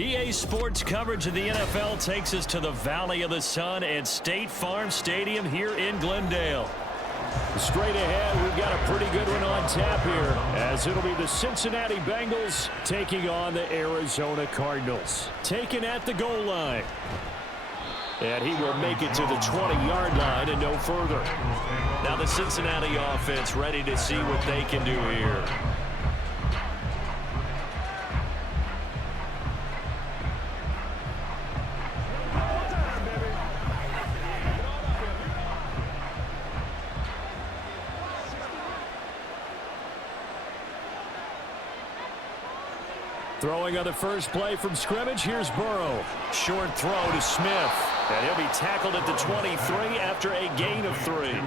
EA Sports coverage of the NFL takes us to the Valley of the Sun at State Farm Stadium here in Glendale. Straight ahead, we've got a pretty good one on tap here, as it'll be the Cincinnati Bengals taking on the Arizona Cardinals. Taken at the goal line. And he will make it to the 20-yard line and no further. Now the Cincinnati offense ready to see what they can do here. Throwing on the first play from scrimmage, here's Burrow. Short throw to Smith. And he'll be tackled at the 23 after a gain of 3.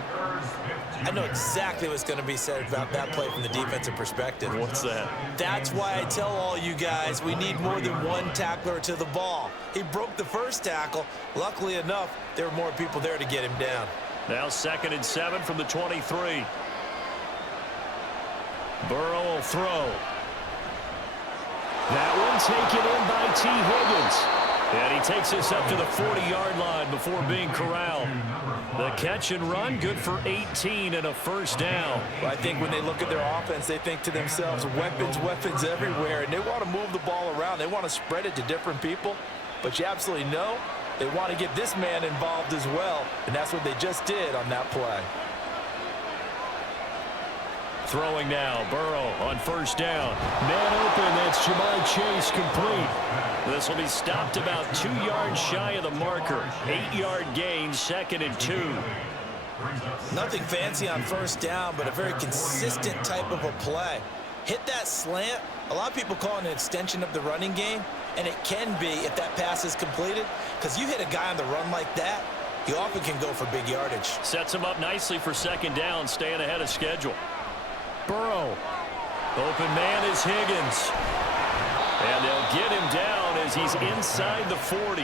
I know exactly what's going to be said about that play from the defensive perspective. What's that? That's why I tell all you guys we need more than one tackler to the ball. He broke the first tackle. Luckily enough, there were more people there to get him down. Now 2nd and 7 from the 23. Burrow will throw. That one taken in by T. Higgins. And he takes us up to the 40-yard line before being corralled. The catch and run, good for 18 and a first down. Well, I think when they look at their offense, they think to themselves, weapons, weapons everywhere. And they want to move the ball around. They want to spread it to different people. But you absolutely know they want to get this man involved as well. And that's what they just did on that play. Throwing now, Burrow on first down. Man open, that's Jamar Chase complete. This will be stopped about 2 yards shy of the marker. 8-yard gain, 2nd and 2. Nothing fancy on first down, but a very consistent type of a play. Hit that slant. A lot of people call it an extension of the running game, and it can be if that pass is completed, because you hit a guy on the run like that, you often can go for big yardage. Sets him up nicely for 2nd down, staying ahead of schedule. Burrow. Open man is Higgins. And they'll get him down as he's inside the 40.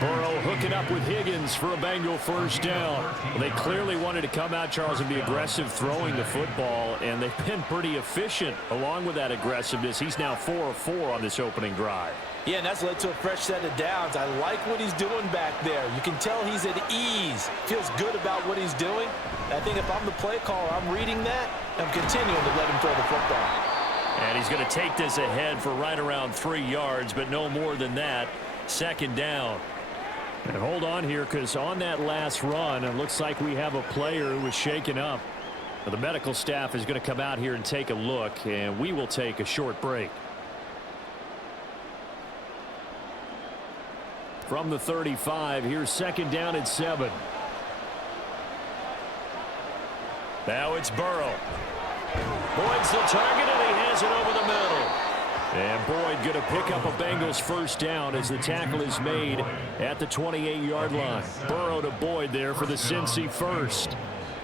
Burrow hooking up with Higgins for a Bengal first down. Well, they clearly wanted to come out, Charles, and be aggressive throwing the football, and they've been pretty efficient along with that aggressiveness. He's now 4 of 4 on this opening drive. Yeah, and that's led to a fresh set of downs. I like what he's doing back there. You can tell he's at ease. Feels good about what he's doing. I think if I'm the play caller, I'm reading that, I'm continuing to let him throw the football. And he's going to take this ahead for right around 3 yards, but no more than that. 2nd down. And hold on here, because on that last run, it looks like we have a player who was shaken up. The medical staff is going to come out here and take a look, and we will take a short break. From the 35, here's 2nd down and 7. Now it's Burrow. Boyd's the target, and he has it over the middle. And Boyd going to pick up a Bengals first down as the tackle is made at the 28-yard line. Burrow to Boyd there for the Cincy first.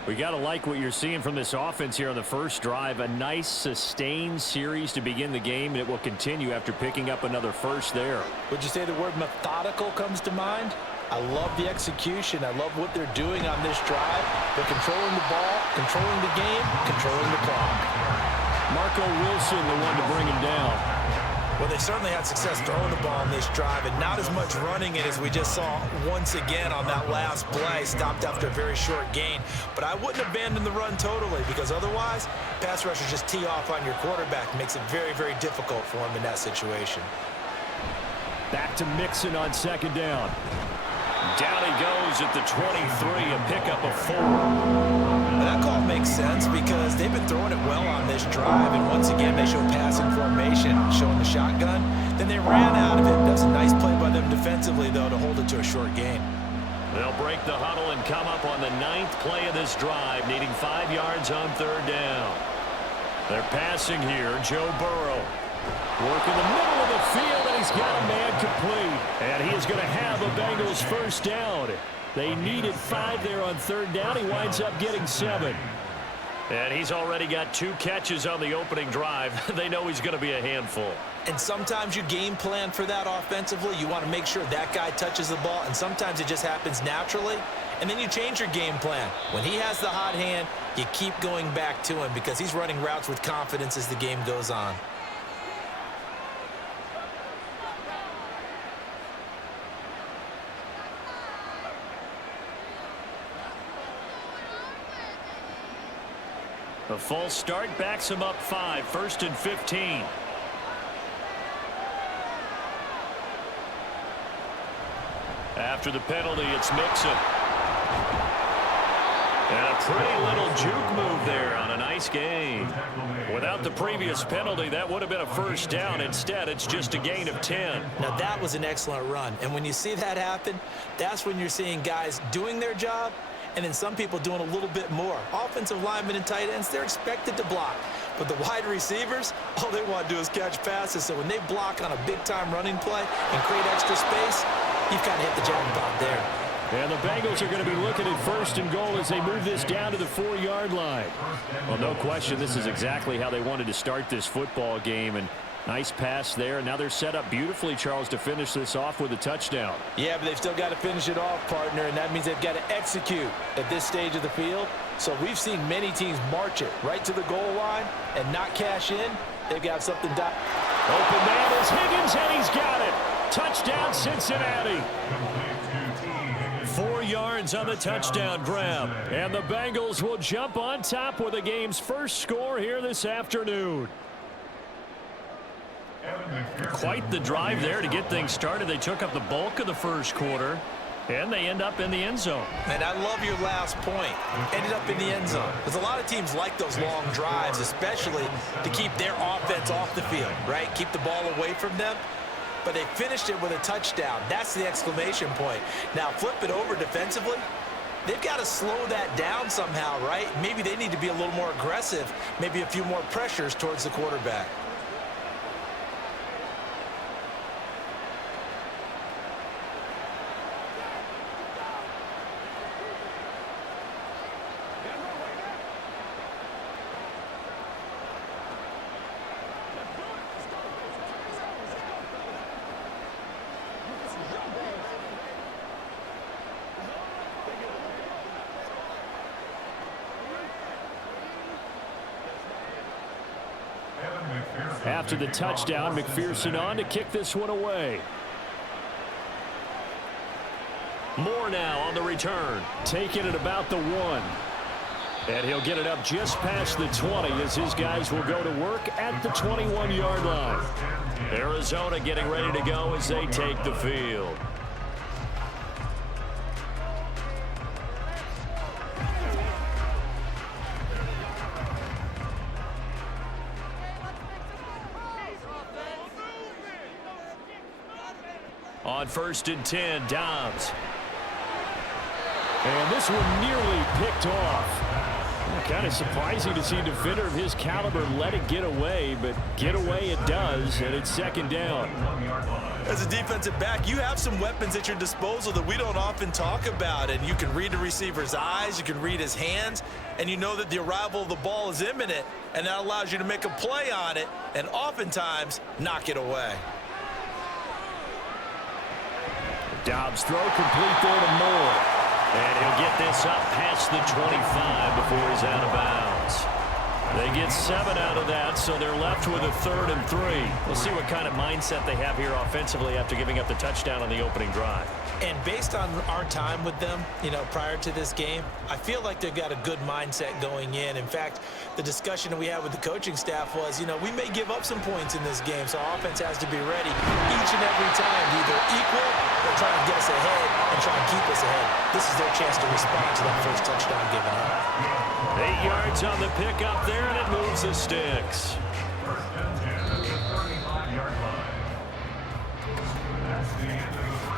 We got to like what you're seeing from this offense here on the first drive. A nice sustained series to begin the game, and it will continue after picking up another first there. Would you say the word methodical comes to mind? I love the execution. I love what they're doing on this drive. They're controlling the ball, controlling the game, controlling the clock. Marco Wilson, the one to bring him down. Well, they certainly had success throwing the ball on this drive, and not as much running it as we just saw once again on that last play, stopped after a very short gain. But I wouldn't abandon the run totally, because otherwise, pass rushers just tee off on your quarterback. It makes it very, very difficult for him in that situation. Back to Mixon on 2nd down. Down he goes at the 23, a pickup of 4. But that call makes sense because they've been throwing it well on this drive, and once again they show passing formation, showing the shotgun. Then they ran out of it. That's a nice play by them defensively, though, to hold it to a short gain. They'll break the huddle and come up on the 9th play of this drive, needing 5 yards on 3rd down. They're passing here. Joe Burrow. Work in the middle of the field, and he's got a man complete. And he is going to have a Bengals first down. They needed 5 there on 3rd down. He winds up getting 7. And he's already got 2 catches on the opening drive. They know he's going to be a handful. And sometimes you game plan for that offensively. You want to make sure that guy touches the ball, and sometimes it just happens naturally. And then you change your game plan. When he has the hot hand, you keep going back to him because he's running routes with confidence as the game goes on. A false start backs him up 5, 1st and 15. After the penalty, it's Mixon. And a pretty little juke move there on a nice gain. Without the previous penalty, that would have been a first down. Instead, it's just a gain of 10. Now, that was an excellent run. And when you see that happen, that's when you're seeing guys doing their job and then some people doing a little bit more. Offensive linemen and tight ends, they're expected to block. But the wide receivers, all they want to do is catch passes. So when they block on a big-time running play and create extra space, you've kind of hit the jackpot there. And the Bengals are going to be looking at 1st and goal as they move this down to the 4-yard line. Well, no question, this is exactly how they wanted to start this football game. And nice pass there. Now they're set up beautifully, Charles, to finish this off with a touchdown. Yeah, but they've still got to finish it off, partner, and that means they've got to execute at this stage of the field. So we've seen many teams march it right to the goal line and not cash in. They've got something done. Open man is Higgins, and he's got it. Touchdown, Cincinnati. 4 yards on the touchdown grab. And the Bengals will jump on top with the game's first score here this afternoon. Quite the drive there to get things started. They took up the bulk of the first quarter, and they end up in the end zone. And I love your last point. Ended up in the end zone. Because a lot of teams like those long drives, especially to keep their offense off the field, right? Keep the ball away from them. But they finished it with a touchdown. That's the exclamation point. Now, flip it over defensively. They've got to slow that down somehow, right? Maybe they need to be a little more aggressive, maybe a few more pressures towards the quarterback. After the touchdown, McPherson on to kick this one away. Moore now on the return, taking it about the 1. And he'll get it up just past the 20 as his guys will go to work at the 21-yard line. Arizona getting ready to go as they take the field. On 1st and 10, Dobbs. And this one nearly picked off. Kind of surprising to see a defender of his caliber let it get away, but get away it does, and it's 2nd down. As a defensive back, you have some weapons at your disposal that we don't often talk about, and you can read the receiver's eyes, you can read his hands, and you know that the arrival of the ball is imminent, and that allows you to make a play on it and oftentimes knock it away. Dobbs throw complete there to Moore. And he'll get this up past the 25 before he's out of bounds. They get 7 out of that, so they're left with a 3rd and 3. We'll see what kind of mindset they have here offensively after giving up the touchdown on the opening drive. And based on our time with them, prior to this game, I feel like they've got a good mindset going in. In fact, the discussion that we had with the coaching staff was, we may give up some points in this game, so our offense has to be ready each and every time to either equal or try to get us ahead and try and keep us ahead. This is their chance to respond to that first touchdown given up. 8 yards on the pickup there, and it moves the sticks.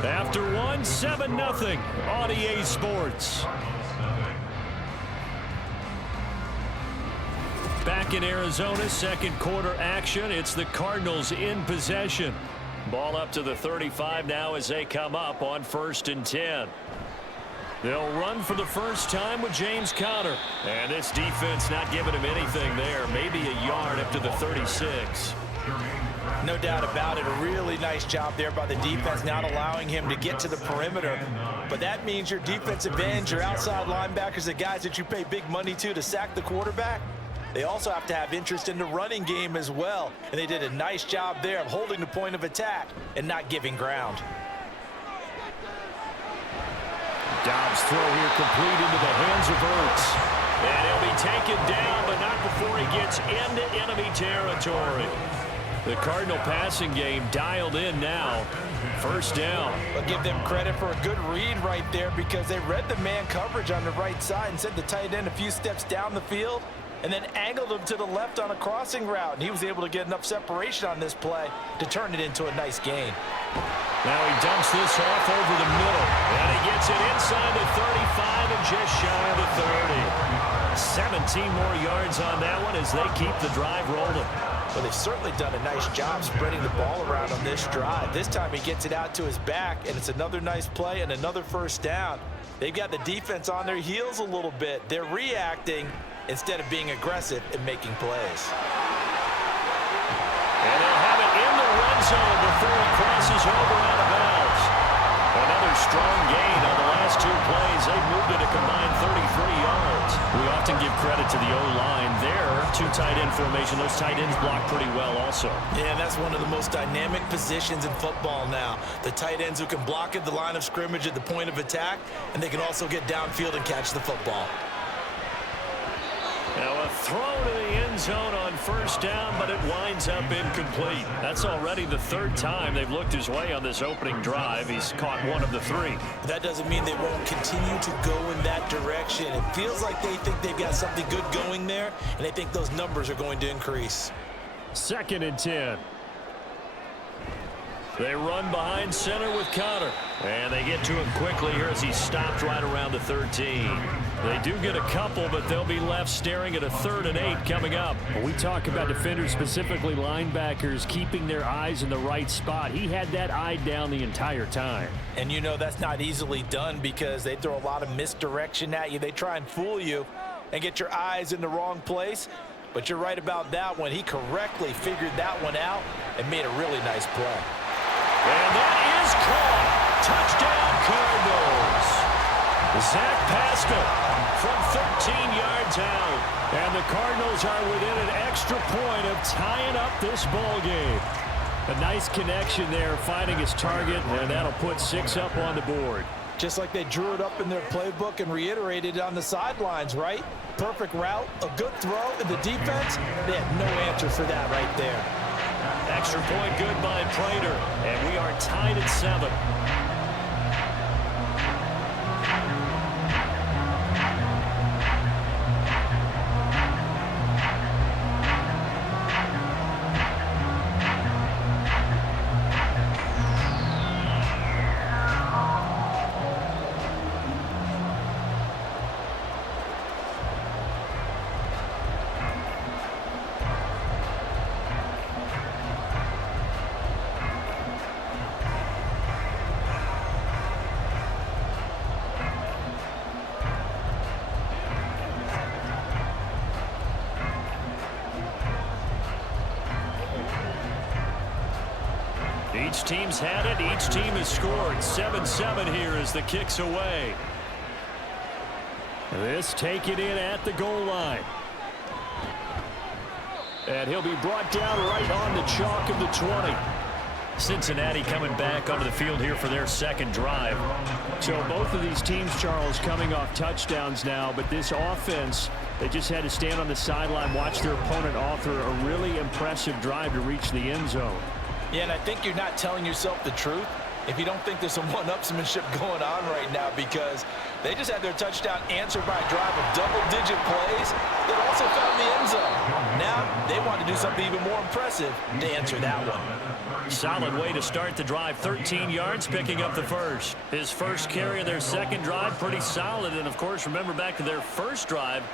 After 1, 7-0 on EA Sports. Back in Arizona, 2nd quarter action. It's the Cardinals in possession. Ball up to the 35 now as they come up on 1st and 10. They'll run for the first time with James Conner. And this defense not giving him anything there. Maybe a yard up to the 36. No doubt about it. A really nice job there by the defense, not allowing him to get to the perimeter. But that means your defensive ends, your outside linebackers, the guys that you pay big money to sack the quarterback, they also have to have interest in the running game as well. And they did a nice job there of holding the point of attack and not giving ground. Dobbs throw here complete into the hands of Ertz. And he'll be taken down, but not before he gets into enemy territory. The Cardinal passing game dialed in now. First down. I'll give them credit for a good read right there because they read the man coverage on the right side and sent the tight end a few steps down the field and then angled him to the left on a crossing route. And he was able to get enough separation on this play to turn it into a nice gain. Now he dumps this off over the middle. And he gets it inside the 35 and just shy of the 30. 17 more yards on that one as they keep the drive rolling. Well, they've certainly done a nice job spreading the ball around on this drive. This time he gets it out to his back, and it's another nice play and another first down. They've got the defense on their heels a little bit. They're reacting instead of being aggressive and making plays. And they'll have it in the red zone before it crosses over out of bounds. Another strong gain on the last two plays. They've moved it a combined 33 yards. We often give credit to the O-line there. Two tight end formation. Those tight ends block pretty well also. Yeah, that's one of the most dynamic positions in football now. The tight ends who can block at the line of scrimmage at the point of attack, and they can also get downfield and catch the football. Now a throw to the end zone on first down, but it winds up incomplete. That's already the third time they've looked his way on this opening drive. He's caught one of the three. That doesn't mean they won't continue to go in that direction. It feels like they think they've got something good going there, and they think those numbers are going to increase. 2nd and 10. They run behind center with Connor. And they get to him quickly here as he's stopped right around the 13. They do get a couple, but they'll be left staring at a 3rd and 8 coming up. We talk about defenders, specifically linebackers, keeping their eyes in the right spot. He had that eye down the entire time. And you know that's not easily done because they throw a lot of misdirection at you. They try and fool you and get your eyes in the wrong place. But you're right about that one. He correctly figured that one out and made a really nice play. And that is caught. Touchdown, Cardinals. Zach Pascal from 13 yards out. And the Cardinals are within an extra point of tying up this ball game. A nice connection there, finding his target, and that'll put 6 up on the board. Just like they drew it up in their playbook and reiterated it on the sidelines, right? Perfect route, a good throw, and the defense, they had no answer for that right there. Extra point good by Prater, and we are tied at 7. Each team's had it. Each team has scored. 7-7 here as the kick's away. This taken in at the goal line. And he'll be brought down right on the chalk of the 20. Cincinnati coming back onto the field here for their second drive. So both of these teams, Charles, coming off touchdowns now, but this offense, they just had to stand on the sideline, watch their opponent author a really impressive drive to reach the end zone. Yeah, and I think you're not telling yourself the truth if you don't think there's some one-upsmanship going on right now because they just had their touchdown answered by a drive of double-digit plays that also found the end zone. Now they want to do something even more impressive to answer that one. Solid way to start the drive. 13 yards, picking up the first. His first carry of their second drive, pretty solid. And, of course, remember back to their first drive,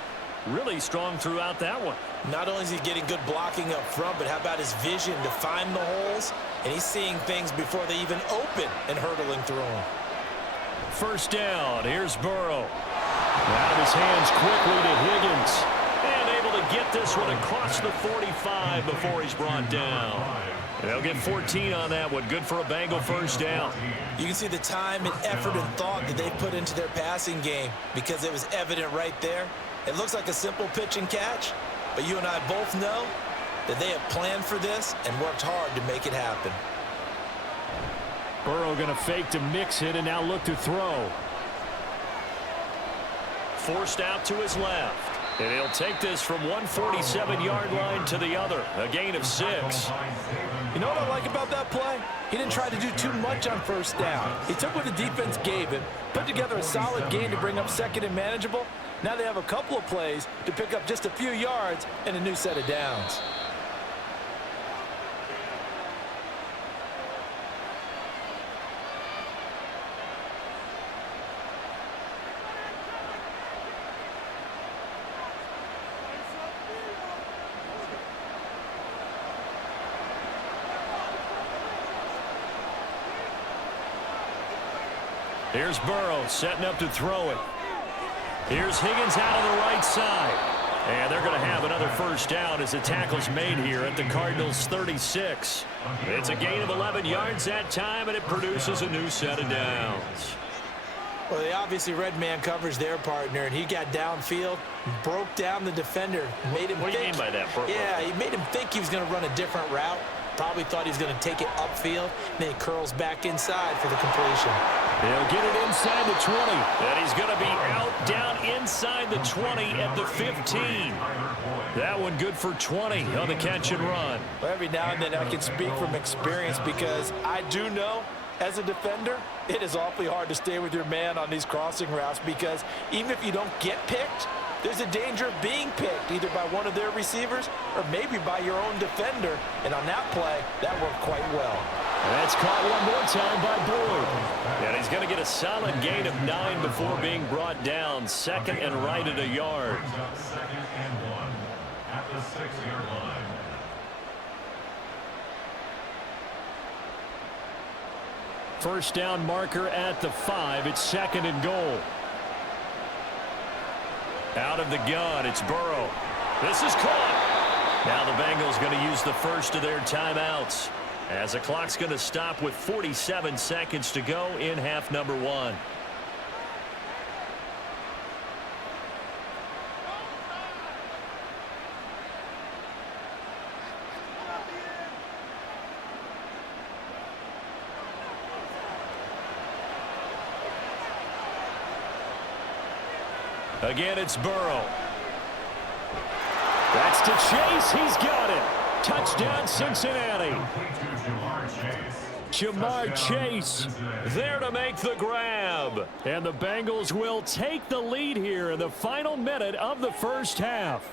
really strong throughout that one. Not only is he getting good blocking up front, but how about his vision to find the holes? And he's seeing things before they even open and hurtling through them. First down. Here's Burrow. Out of his hands quickly to Higgins. And able to get this one across the 45 before he's brought down. They'll get 14 on that one. Good for a Bengal first down. You can see the time and effort and thought that they put into their passing game because it was evident right there. It looks like a simple pitch and catch, but you and I both know that they have planned for this and worked hard to make it happen. Burrow going to fake to mix it and now look to throw. Forced out to his left. And he'll take this from one 47-yard line to the other. A gain of 6. You know what I like about that play? He didn't try to do too much on first down. He took what the defense gave him, put together a solid gain to bring up second and manageable. Now they have a couple of plays to pick up just a few yards and a new set of downs. Here's Burrow setting up to throw it. Here's Higgins out of the right side. And they're going to have another first down as the tackle's made here at the Cardinals' 36. It's a gain of 11 yards that time, and it produces a new set of downs. Well, they obviously read man coverage their partner, and he got downfield, broke down the defender, made him What do you mean by that? Yeah, he made him think he was going to run a different route. Probably thought he was going to take it upfield, and then he curls back inside for the completion. He'll get it inside the 20. And he's going to be out down inside the 20 at the 15. That one good for 20 on the catch and run. Well, every now and then I can speak from experience because I do know as a defender, it is awfully hard to stay with your man on these crossing routes because even if you don't get picked, there's a danger of being picked either by one of their receivers or maybe by your own defender. And on that play, that worked quite well. That's caught one more time by Boyd. And he's going to get a solid gain of 9 before being brought down. Second and right at a yard. Second and 1 at the 6-yard line. First down marker at the 5. It's second and goal. Out of the gun, it's Burrow. This is caught. Now the Bengals going to use the first of their timeouts as the clock's going to stop with 47 seconds to go in half number 1. Again, it's Burrow. That's to Chase. He's got it. Touchdown, Cincinnati. Jamar Chase there to make the grab. And the Bengals will take the lead here in the final minute of the first half.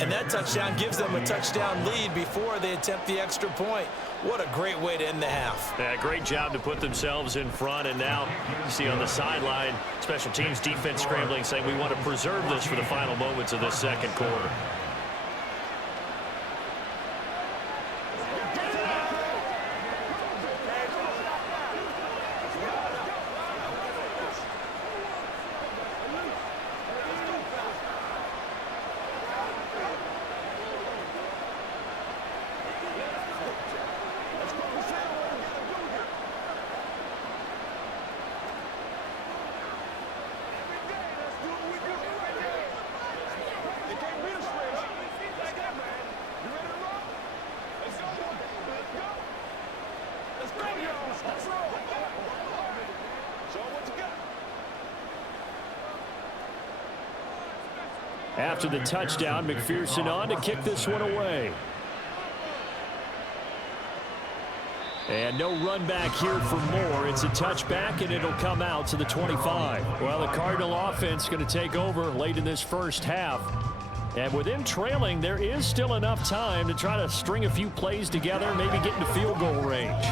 And that touchdown gives them a touchdown lead before they attempt the extra point. What a great way to end the half. Yeah, great job to put themselves in front. And now you see on the sideline, special teams defense scrambling, saying we want to preserve this for the final moments of this second quarter. After the touchdown, McPherson on to kick this one away. And no run back here for more. It's a touchback, and it'll come out to the 25. Well, the Cardinal offense going to take over late in this first half. And with them trailing, there is still enough time to try to string a few plays together, maybe get into field goal range.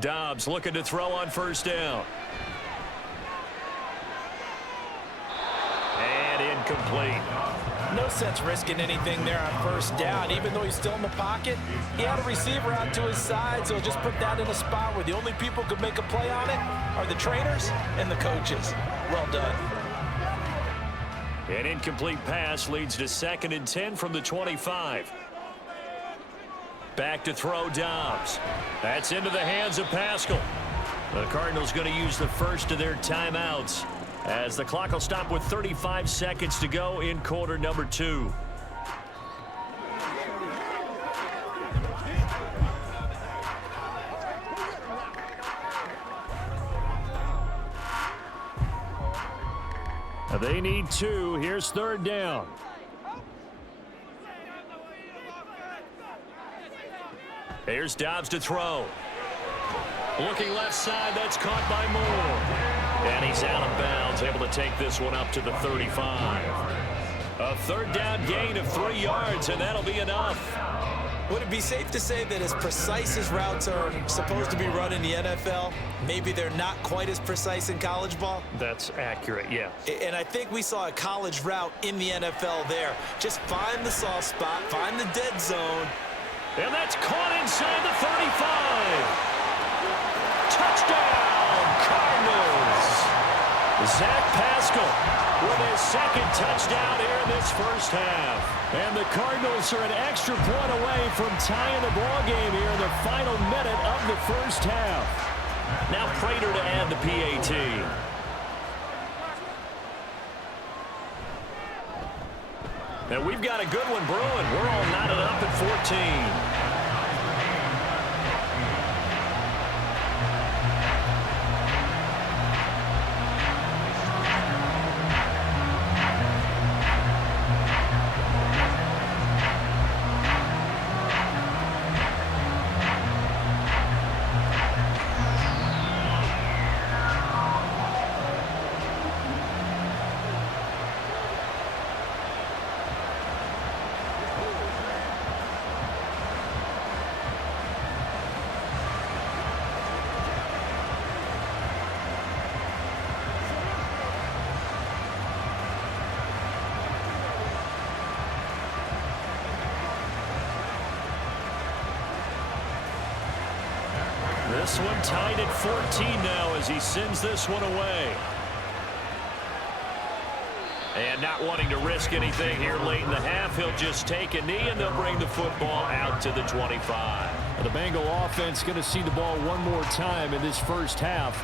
Dobbs looking to throw on first down. And incomplete. No sense risking anything there on first down. Even though he's still in the pocket, he had a receiver out to his side, so just put that in a spot where the only people who could make a play on it are the trainers and the coaches. Well done. An incomplete pass leads to 2nd and 10 from the 25. Back to throw Dobbs. That's into the hands of Pascal. The Cardinals going to use the first of their timeouts as the clock will stop with 35 seconds to go in quarter number 2. They need 2. Here's 3rd down. Here's Dobbs to throw. Looking left side, that's caught by Moore. And he's out of bounds, able to take this one up to the 35. A 3rd down gain of 3 yards, and that'll be enough. Would it be safe to say that as precise as routes are supposed to be run in the NFL, maybe they're not quite as precise in college ball? That's accurate, yeah. And I think we saw a college route in the NFL there. Just find the soft spot, find the dead zone. And that's caught inside the 35. Touchdown, Cardinals. Zach Pascal with his 2nd touchdown here in this first half. And the Cardinals are an extra point away from tying the ball game here in the final minute of the first half. Now Prater to add the PAT. And we've got a good one brewing. We're all knotted up at 14. This one tied at 14 now as he sends this one away. And not wanting to risk anything here late in the half, he'll just take a knee and they'll bring the football out to the 25. The Bengal offense going to see the ball one more time in this first half.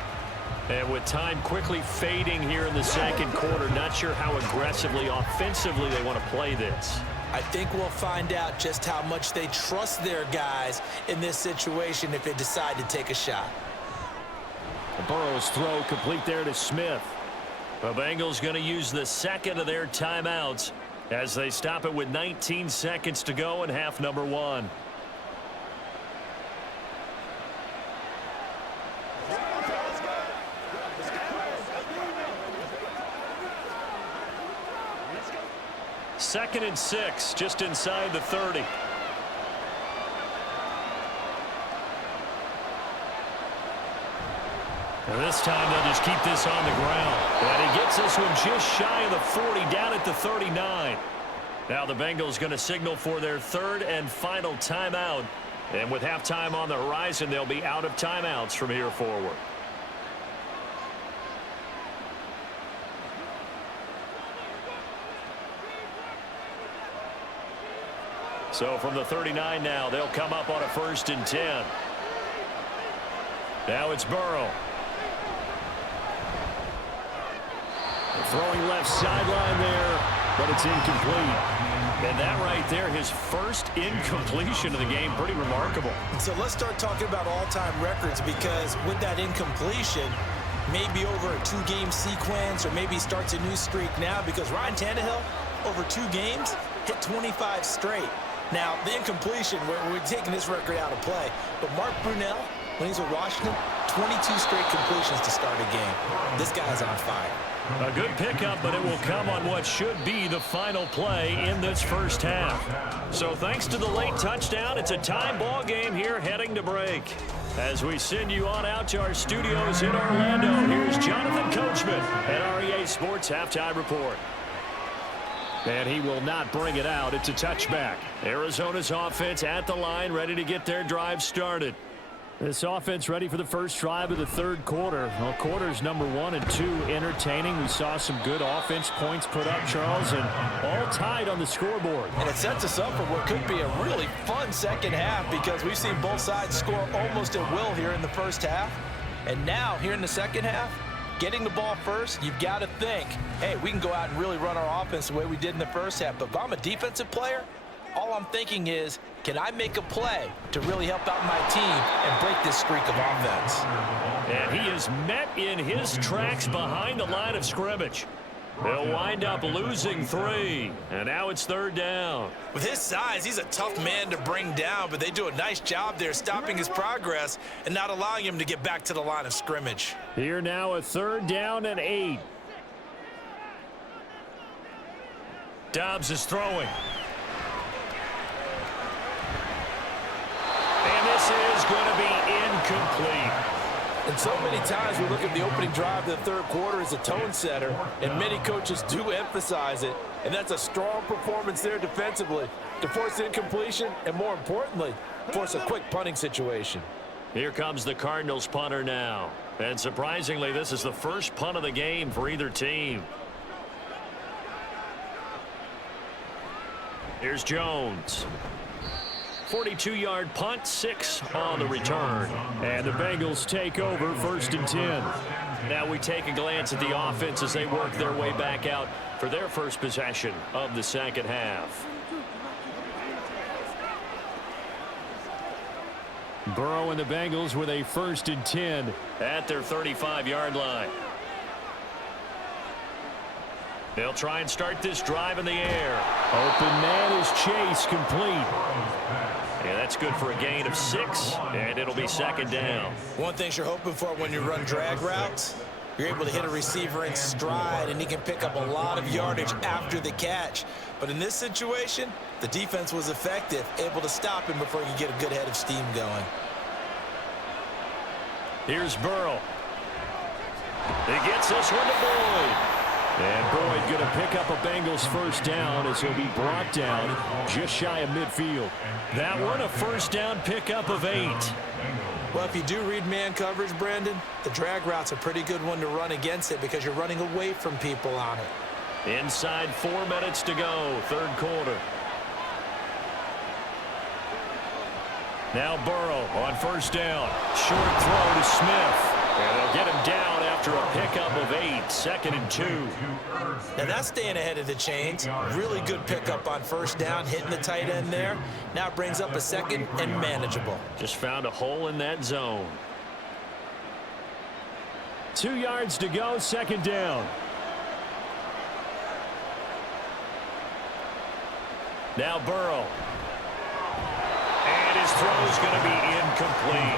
And with time quickly fading here in the 2nd quarter, not sure how aggressively, offensively they want to play this. I think we'll find out just how much they trust their guys in this situation if they decide to take a shot. Burrow's throw complete there to Smith. The Bengals going to use the 2nd of their timeouts as they stop it with 19 seconds to go in half number 1. Second and 6, just inside the 30. And this time they'll just keep this on the ground. And he gets this one just shy of the 40, down at the 39. Now the Bengals going to signal for their 3rd and final timeout. And with halftime on the horizon, they'll be out of timeouts from here forward. So from the 39 now, they'll come up on a 1st and 10. Now it's Burrow. Throwing left sideline there, but it's incomplete. And that right there, his first incompletion of the game, pretty remarkable. So let's start talking about all-time records, because with that incompletion, maybe over a 2-game sequence, or maybe starts a new streak now, because Ryan Tannehill, over 2 games, hit 25 straight. Now, the incompletion, we're taking this record out of play. But Mark Brunell, when he's with Washington, 22 straight completions to start a game. This guy's on fire. A good pickup, but it will come on what should be the final play in this first half. So thanks to the late touchdown, it's a tie ball game here heading to break. As we send you on out to our studios in Orlando, here's Jonathan Coachman at REA Sports Halftime Report. And he will not bring it out. It's a touchback. Arizona's offense at the line, ready to get their drive started. This offense ready for the first drive of the 3rd quarter. Well, quarters number 1 and 2 entertaining. We saw some good offense points put up, Charles, and all tied on the scoreboard. And it sets us up for what could be a really fun second half, because we've seen both sides score almost at will here in the first half. And now, here in the second half, getting the ball first, you've got to think, hey, we can go out and really run our offense the way we did in the first half. But if I'm a defensive player, all I'm thinking is, can I make a play to really help out my team and break this streak of offense? And he is met in his tracks behind the line of scrimmage. They'll wind up losing 3, and now it's 3rd down. With his size, he's a tough man to bring down, but they do a nice job there stopping his progress and not allowing him to get back to the line of scrimmage. Here now a 3rd down and 8. Dobbs is throwing. And this is going to be incomplete. And so many times we look at the opening drive of the 3rd quarter as a tone setter, and many coaches do emphasize it. And that's a strong performance there defensively to force incompletion and, more importantly, force a quick punting situation. Here comes the Cardinals punter now. And surprisingly, this is the first punt of the game for either team. Here's Jones. 42-yard punt, 6 on the return. And the Bengals take over 1st and 10. Now we take a glance at the offense as they work their way back out for their first possession of the 2nd half. Burrow and the Bengals with a 1st and 10 at their 35-yard line. They'll try and start this drive in the air. Open man is Chase, complete. Yeah, that's good for a gain of 6, and it'll be 2nd down. One thing you're hoping for when you run drag routes, you're able to hit a receiver in stride, and he can pick up a lot of yardage after the catch. But in this situation, the defense was effective, able to stop him before he could get a good head of steam going. Here's Burrow. He gets this one to Boyd. And Boyd going to pick up a Bengals 1st down as he'll be brought down just shy of midfield. That one a 1st down pickup of 8. Well, if you do read man coverage, Brandon, the drag route's a pretty good one to run against it because you're running away from people on it. Inside 4 minutes to go, 3rd quarter. Now Burrow on 1st down. Short throw to Smith. And they'll get him down after a pickup of 8, 2nd and 2. Now that's staying ahead of the chains. Really good pickup on 1st down, hitting the tight end there. Now it brings up a 2nd and manageable. Just found a hole in that zone. 2 yards to go, 2nd down. Now Burrow. And his throw's going to be incomplete.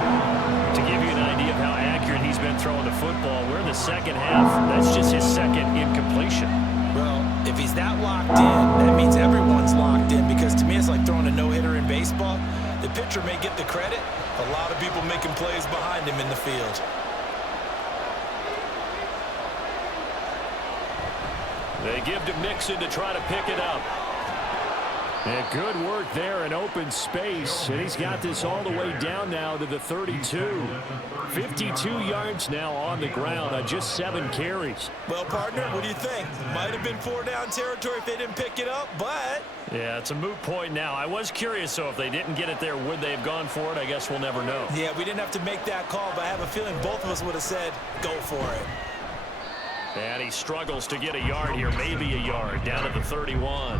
To give you an idea of how accurate he's been throwing the football, we're in the 2nd half. That's just his 2nd incompletion. Well, if he's that locked in, that means everyone's locked in, because to me it's like throwing a no-hitter in baseball. The pitcher may get the credit, a lot of people making plays behind him in the field. They give to Mixon to try to pick it up. And good work there in open space. And he's got this all the way down now to the 32. 52 yards now on the ground on just 7 carries. Well, partner, what do you think? Might have been 4-down territory if they didn't pick it up, but... Yeah, it's a moot point now. I was curious, so if they didn't get it there, would they have gone for it? I guess we'll never know. Yeah, we didn't have to make that call, but I have a feeling both of us would have said, go for it. And he struggles to get a yard here, maybe a yard, down at the 31.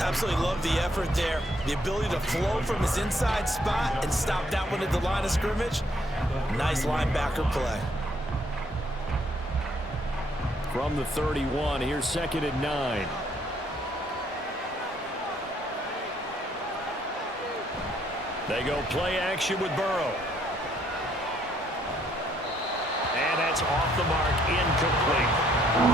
Absolutely love the effort there. The ability to flow from his inside spot and stop that one at the line of scrimmage. Nice linebacker play. From the 31, here's 2nd and 9. They go play action with Burrow. And that's off the mark, incomplete.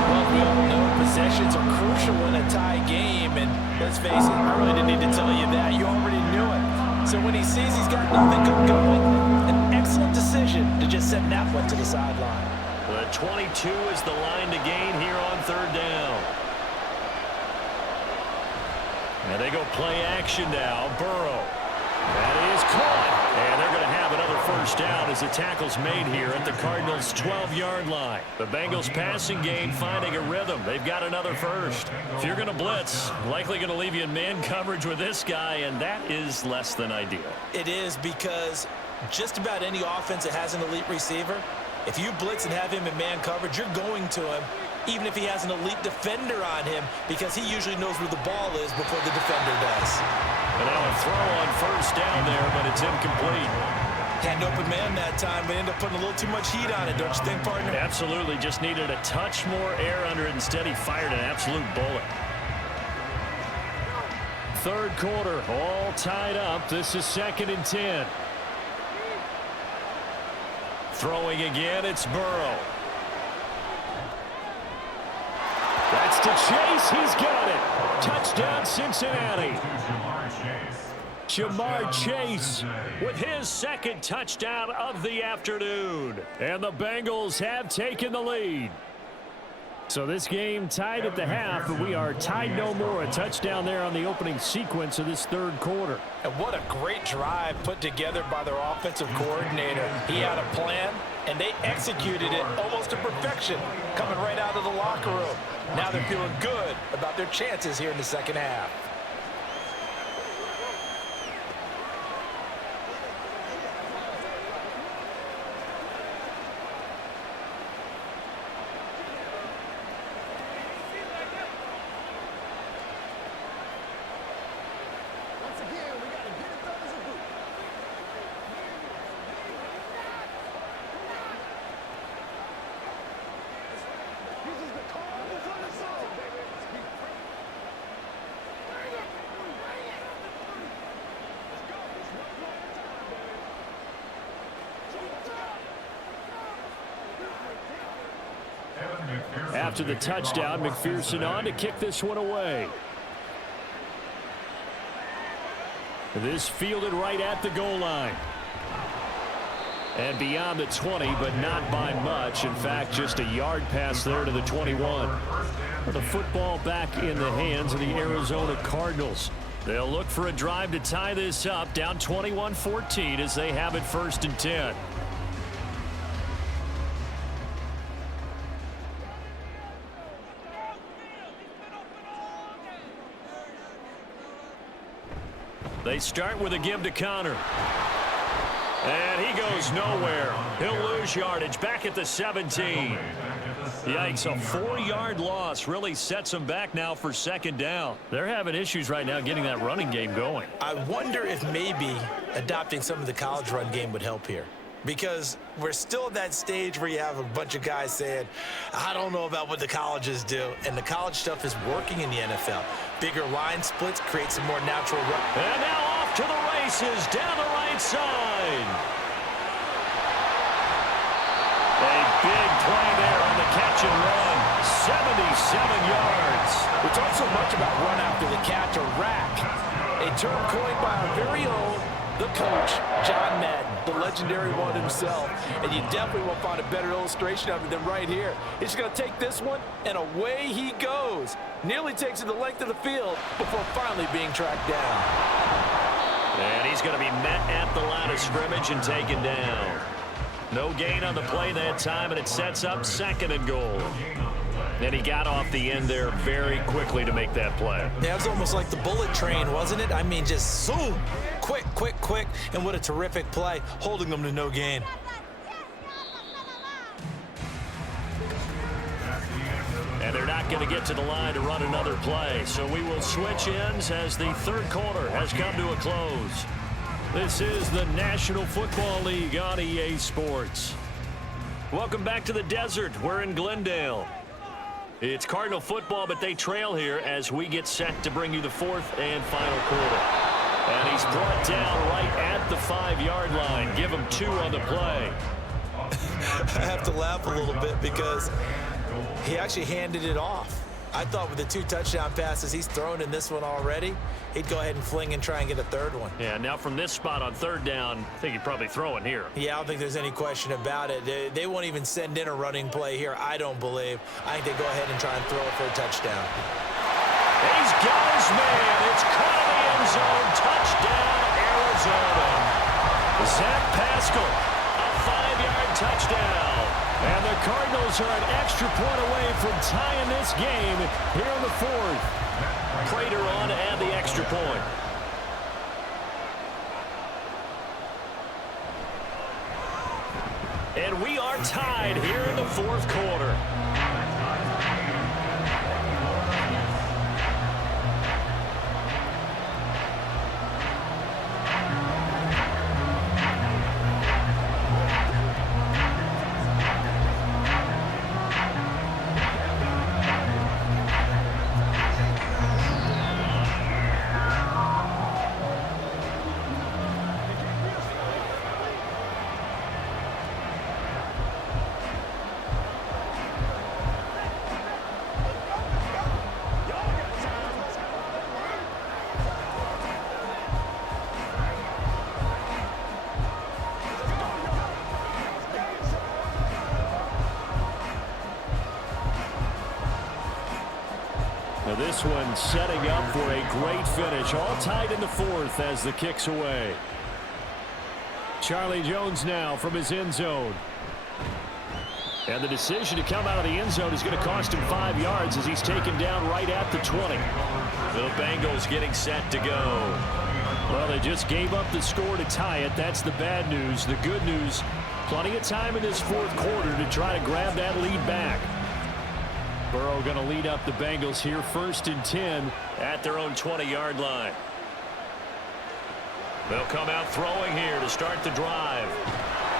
Well, we all know possessions are crucial in a tie game, and let's face it, I really didn't need to tell you that. You already knew it. So when he sees he's got nothing going, an excellent decision to just send that one to the sideline. The 22 is the line to gain here on 3rd down. And they go play action now. Burrow. That is caught. And they're going to have another 1st down as the tackle's made here at the Cardinals' 12-yard line. The Bengals passing game finding a rhythm. They've got another 1st. If you're going to blitz, likely going to leave you in man coverage with this guy, and that is less than ideal. It is, because just about any offense that has an elite receiver, if you blitz and have him in man coverage, you're going to him, even if he has an elite defender on him, because he usually knows where the ball is before the defender does. And now a throw on 1st down there, but it's incomplete. Had an open man that time, but ended up putting a little too much heat on it, don't you think, partner? Absolutely. Just needed a touch more air under it. Instead, he fired an absolute bullet. Third quarter, all tied up. This is 2nd and 10. Throwing again, it's Burrow. That's to Chase. He's got it. Touchdown, Cincinnati. Jamar Chase with his 2nd touchdown of the afternoon. And the Bengals have taken the lead. So this game tied at the half, but we are tied no more. A touchdown there on the opening sequence of this third quarter. And what a great drive put together by their offensive coordinator. He had a plan, and they executed it almost to perfection, coming right out of the locker room. Now they're feeling good about their chances here in the second half. After the touchdown, McPherson on to kick this one away. This fielded right at the goal line. And beyond the 20, but not by much. In fact, just a yard pass there to the 21. The football back in the hands of the Arizona Cardinals. They'll look for a drive to tie this up, down 21-14 as they have it 1st and 10. They start with a give to Connor. And he goes nowhere. He'll lose yardage back at the 17. Yikes, a 4-yard loss really sets them back now for 2nd down. They're having issues right now getting that running game going. I wonder if maybe adopting some of the college run game would help here. Because we're still at that stage where you have a bunch of guys saying, I don't know about what the colleges do. And the college stuff is working in the NFL. Bigger line splits create some more natural run. And now off to the races down the right side. A big play there on the catch and run. 77 yards. We talk so much about run after the catch or rack. A term coined by our very own, the coach, John Madden, the legendary one himself. And you definitely won't find a better illustration of it than right here. He's just going to take this one, and away he goes. Nearly takes it the length of the field before finally being tracked down. And he's going to be met at the line of scrimmage and taken down. No gain on the play that time, and it sets up 2nd and goal. And he got off the end there very quickly to make that play. Yeah, it was almost like the bullet train, wasn't it? I mean, just zoom, quick, quick, quick, and what a terrific play, holding them to no gain. And they're not going to get to the line to run another play. So we will switch ends as the third quarter has come to a close. This is the National Football League on EA Sports. Welcome back to the desert. We're in Glendale. It's Cardinal football, but they trail here as we get set to bring you the 4th and final quarter. And he's brought down right at the 5-yard line. Give him 2 on the play. I have to laugh a little bit because he actually handed it off. I thought with the 2 touchdown passes he's thrown in this one already, he'd go ahead and fling and try and get a 3rd one. Yeah, now from this spot on 3rd down, I think he'd probably throw it here. Yeah, I don't think there's any question about it. They won't even send in a running play here, I don't believe. I think they go ahead and try and throw it for a touchdown. He's got his man. It's caught in the end zone. Touchdown, Arizona. Zach Pascal, a 5-yard touchdown. And the Cardinals are an extra point away from tying this game here in the 4th. Prater on to add the extra point. And we are tied here in the 4th quarter. Now this one setting up for a great finish. All tied in the fourth as the kick's away. Charlie Jones now from his end zone. And the decision to come out of the end zone is going to cost him 5 yards as he's taken down right at the 20. The Bengals getting set to go. Well, they just gave up the score to tie it. That's the bad news. The good news, plenty of time in this fourth quarter to try to grab that lead back. Burrow going to lead up the Bengals here, 1st and 10 at their own 20-yard line. They'll come out throwing here to start the drive.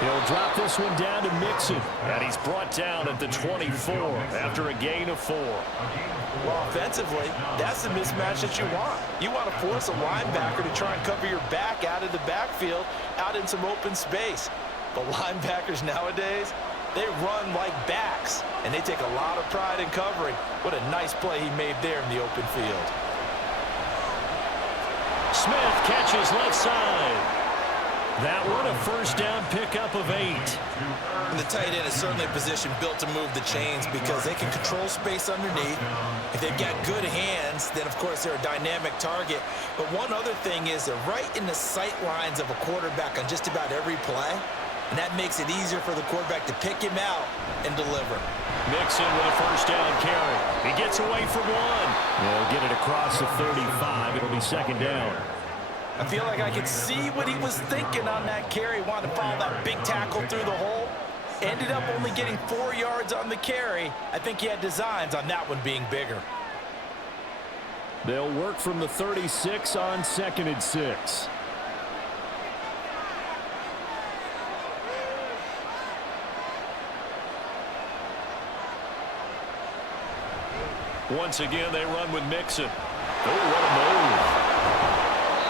He'll drop this one down to Mixon. And he's brought down at the 24 after a gain of 4. Well, offensively, that's the mismatch that you want. You want to force a linebacker to try and cover your back out of the backfield, out in some open space. But linebackers nowadays, they run like backs, and they take a lot of pride in covering. What a nice play he made there in the open field. Smith catches left side. That one a first down pickup of 8. And the tight end is certainly a position built to move the chains because they can control space underneath. If they've got good hands, then of course they're a dynamic target. But one other thing is they're right in the sight lines of a quarterback on just about every play. And that makes it easier for the quarterback to pick him out and deliver. Mixon with a first down carry. He gets away from one. They'll get it across the 35. It'll be 2nd down. I feel like I could see what he was thinking on that carry. Wanted to follow that big tackle through the hole. Ended up only getting 4 yards on the carry. I think he had designs on that one being bigger. They'll work from the 36 on 2nd and 6. Once again, they run with Mixon. Oh, what a move.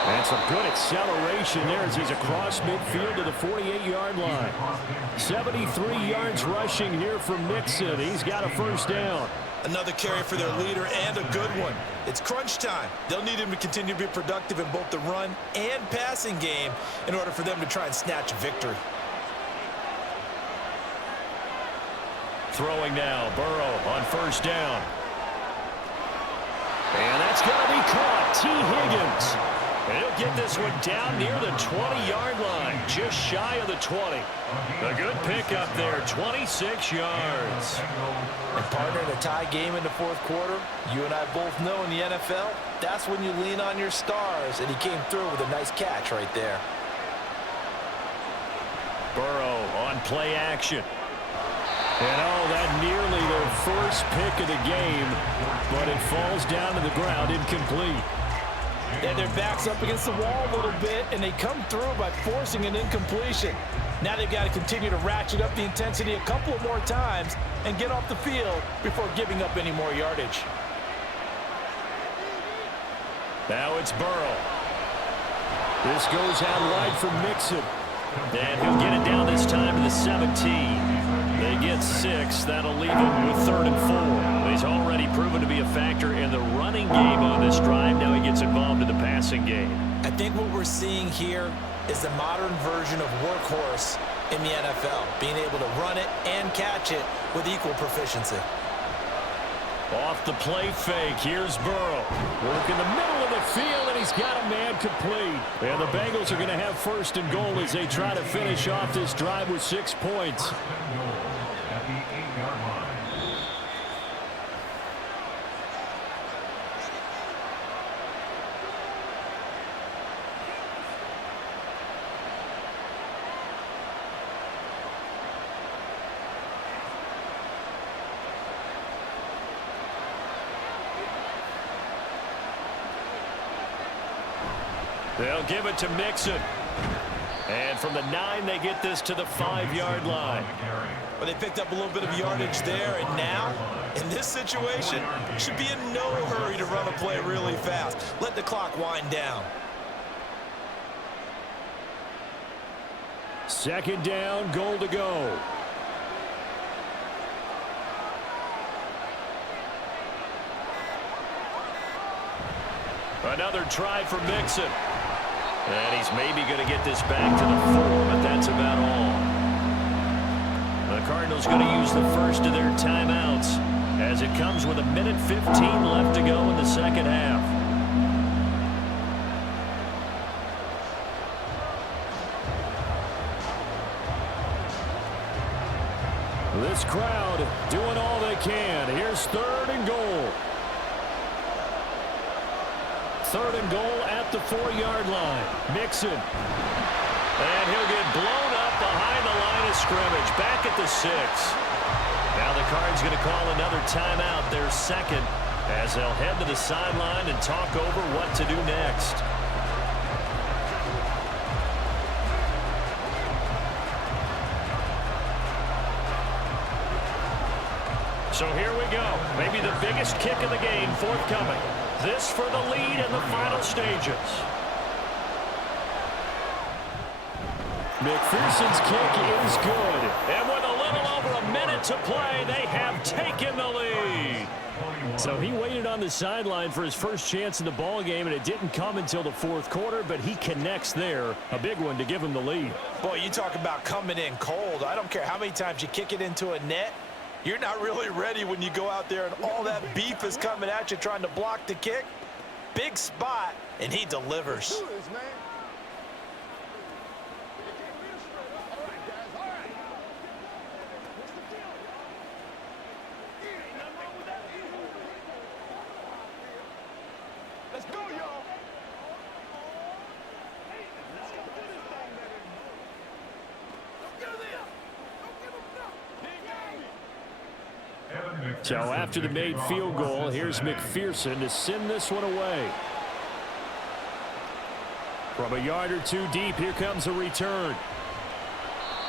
And some good acceleration there as he's across midfield to the 48-yard line. 73 yards rushing here from Mixon. He's got a first down. Another carry for their leader and a good one. It's crunch time. They'll need him to continue to be productive in both the run and passing game in order for them to try and snatch a victory. Throwing now, Burrow on first down. And that's going to be caught. T. Higgins. And he'll get this one down near the 20-yard line, just shy of the 20. A good pickup there, 26 yards. And partner, in a tie game in the fourth quarter, you and I both know in the NFL, that's when you lean on your stars, and he came through with a nice catch right there. Burrow on play action. And that nearly their first pick of the game, but it falls down to the ground incomplete. Yeah, their back's up against the wall a little bit, and they come through by forcing an incompletion. Now they've got to continue to ratchet up the intensity a couple of more times and get off the field before giving up any more yardage. Now it's Burrow. This goes out wide for Mixon. And he'll get it down this time to the 17. They get 6. That'll leave him with 3rd and 4. He's already proven to be a factor in the running game on this drive. Now he gets involved in the passing game. I think what we're seeing here is the modern version of workhorse in the NFL, being able to run it and catch it with equal proficiency. Off the play fake, here's Burrow. Work in the middle of the field, and he's got a man complete. And the Bengals are going to have 1st and goal as they try to finish off this drive with 6 points. They'll give it to Mixon. And from the 9, they get this to the 5-yard line. Well, they picked up a little bit of yardage there, and now, in this situation, should be in no hurry to run a play really fast. Let the clock wind down. 2nd down, goal to go. Another try for Mixon. And he's maybe going to get this back to the 4, but that's about all. The Cardinals going to use the first of their timeouts as it comes with 1:15 left to go in the second half. This crowd doing all they can. Here's 3rd and goal. 3rd and goal at the 4-yard line. Mixon. And he'll get blown up behind the line of scrimmage. Back at the 6. Now the Cards going to call another timeout, their second, as they'll head to the sideline and talk over what to do next. So here we go. Maybe the biggest kick of the game forthcoming. This for the lead in the final stages. McPherson's kick is good. And with a little over a minute to play, they have taken the lead. So he waited on the sideline for his first chance in the ball game, and it didn't come until the 4th quarter, but he connects there. A big one to give him the lead. Boy, you talk about coming in cold. I don't care how many times you kick it into a net. You're not really ready when you go out there and all that beef is coming at you trying to block the kick. Big spot, and he delivers. Let's go, y'all. So after the made field goal, here's McPherson to send this one away. From a yard or two deep, here comes a return.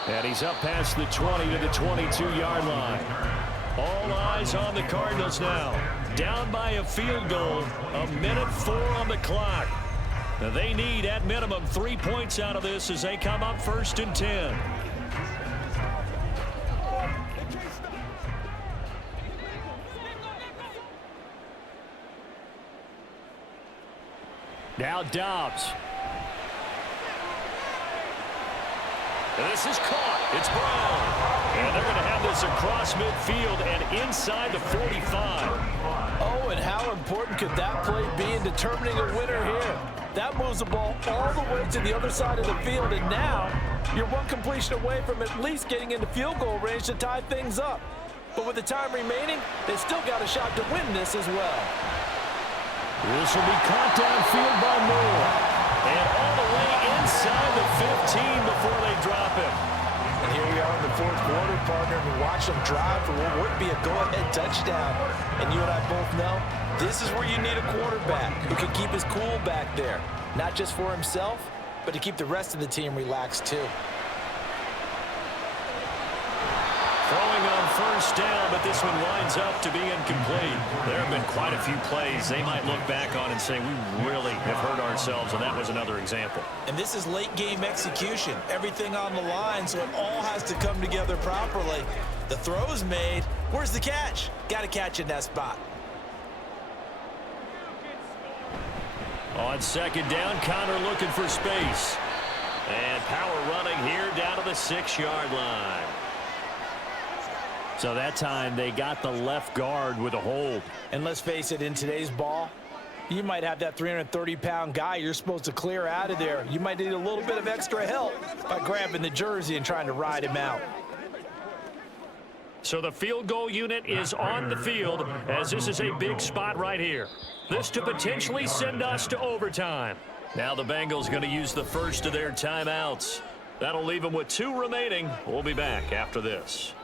And he's up past the 20 to the 22-yard line. All eyes on the Cardinals now. Down by a field goal, 1:04 on the clock. Now they need, at minimum, 3 points out of this as they come up 1st and 10. Now Dobbs. And this is caught. It's Brown. And they're going to have this across midfield and inside the 45. Oh, and how important could that play be in determining a winner here? That moves the ball all the way to the other side of the field, and now you're one completion away from at least getting into field goal range to tie things up. But with the time remaining, they still got a shot to win this as well. This will be caught downfield by Moore. And all the way inside the 15 before they drop him. And here we are in the 4th quarter, partner, and we watch them drive for what would be a go-ahead touchdown. And you and I both know this is where you need a quarterback who can keep his cool back there. Not just for himself, but to keep the rest of the team relaxed too. Throwing on 1st down, but this one winds up to be incomplete. There have been quite a few plays they might look back on and say, we really have hurt ourselves, and that was another example. And this is late game execution. Everything on the line, so it all has to come together properly. The throw's made. Where's the catch? Got to catch in that spot. On 2nd down, Connor looking for space. And power running here down to the 6-yard line. So that time they got the left guard with a hold. And let's face it, in today's ball, you might have that 330-pound guy you're supposed to clear out of there. You might need a little bit of extra help by grabbing the jersey and trying to ride him out. So the field goal unit is on the field as this is a big spot right here. This to potentially send us to overtime. Now the Bengals going to use the first of their timeouts. That'll leave them with 2 remaining. We'll be back after this.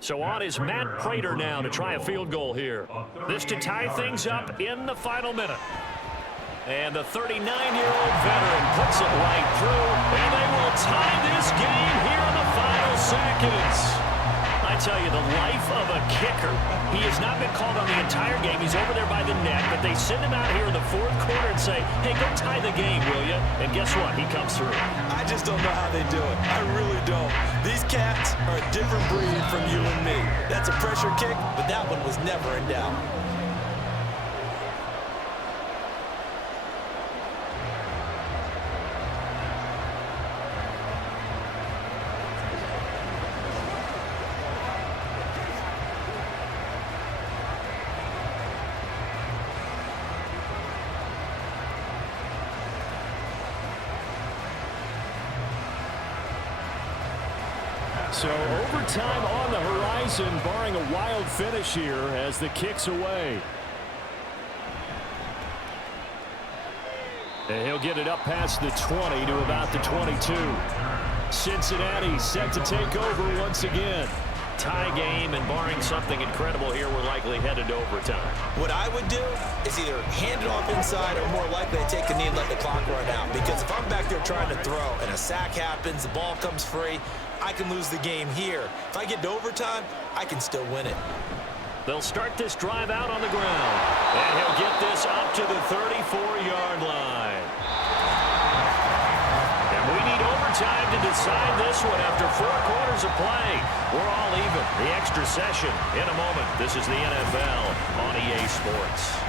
So on is Matt Prater now to try a field goal here. This to tie things up in the final minute. And the 39-year-old veteran puts it right through, and they will tie this game here in the final seconds. I tell you, the life of a kicker. He has not been called on the entire game. He's over there by the net, but they send him out here in the fourth quarter and say, hey, go tie the game, will you? And guess what? He comes through. I just don't know how they do it. I really don't. These cats are a different breed from you and me. That's a pressure kick, but that one was never in doubt. So overtime on the horizon, barring a wild finish here as the kick's away. And he'll get it up past the 20 to about the 22. Cincinnati set to take over once again. Tie game, and barring something incredible here, we're likely headed to overtime. What I would do is either hand it off inside or more likely to take a knee and let the clock run out. Because if I'm back there trying to throw and a sack happens, the ball comes free, I can lose the game here. If I get to overtime, I can still win it. They'll start this drive out on the ground. And he'll get this up to the 34-yard line. And we need overtime to decide this one after 4 quarters of play. We're all even. The extra session in a moment. This is the NFL on EA Sports.